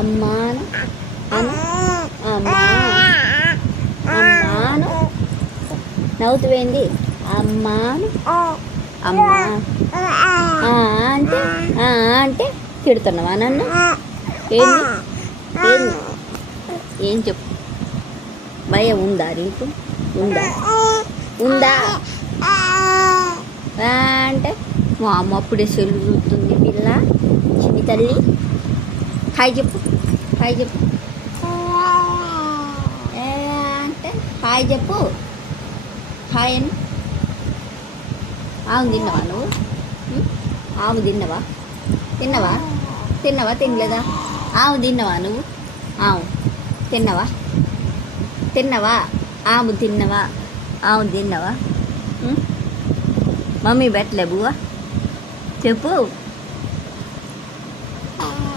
అమ్మాను అను అమ్మా అమ్మాను. నవ్వుతువేంది? అమ్మాను అమ్మా. అంటే అంటే తిడుతున్నావా నన్ను? ఏంది ఏంది ఏం చెప్పు? భయం ఉందా నీకు? ఉందా ఉందా అంటే మా అమ్మ అప్పుడే సెల్లు చూస్తుంది పిల్ల. చిన్ని తల్లి హాయ్ చెప్పు, హాయ్ చెప్పు అంటే హాయ్ చెప్పు, హాయ్ అని. ఆమె తిన్నావా నువ్వు? ఆమె తిన్నావా? తిన్నావా? తిన్నావా తినలేదా? ఆమె తిన్నావా నువ్వు? ఆమె తిన్నావా? తిన్నావా? ఆమె తిన్నావా? ఆమె తిన్నావా? మమ్మీ పెట్టలే బువ్వ? చెప్పు.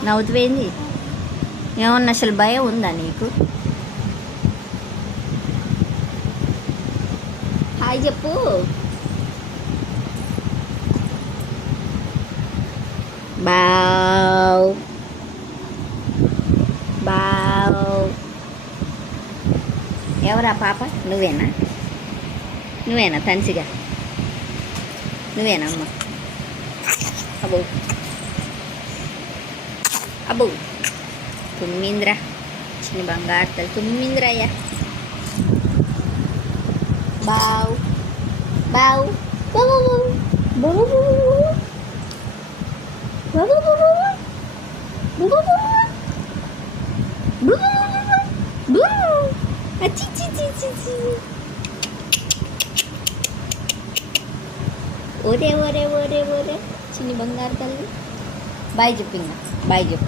నవ్వుతువేంది? ఏమన్నా అసలు భయం ఉందా నీకు? హాయ్ చెప్పు. బావ్ బావ్. ఎవరా పాప? నువ్వేనా? నువ్వేనా తన్సిగా? నువ్వేనమ్మా? అబ్బో అబ్బో తుమ్మింద్రా, చిన్న బంగారు తల్లి తుమ్మింద్రయ్యా. బావ్ బావ్ ఒరే ఒరే ఒరే ఒరే చిన్ని బంగారు తల్లి. బాయ్ చెప్పు, ఇంకా బాయ్ చెప్పు.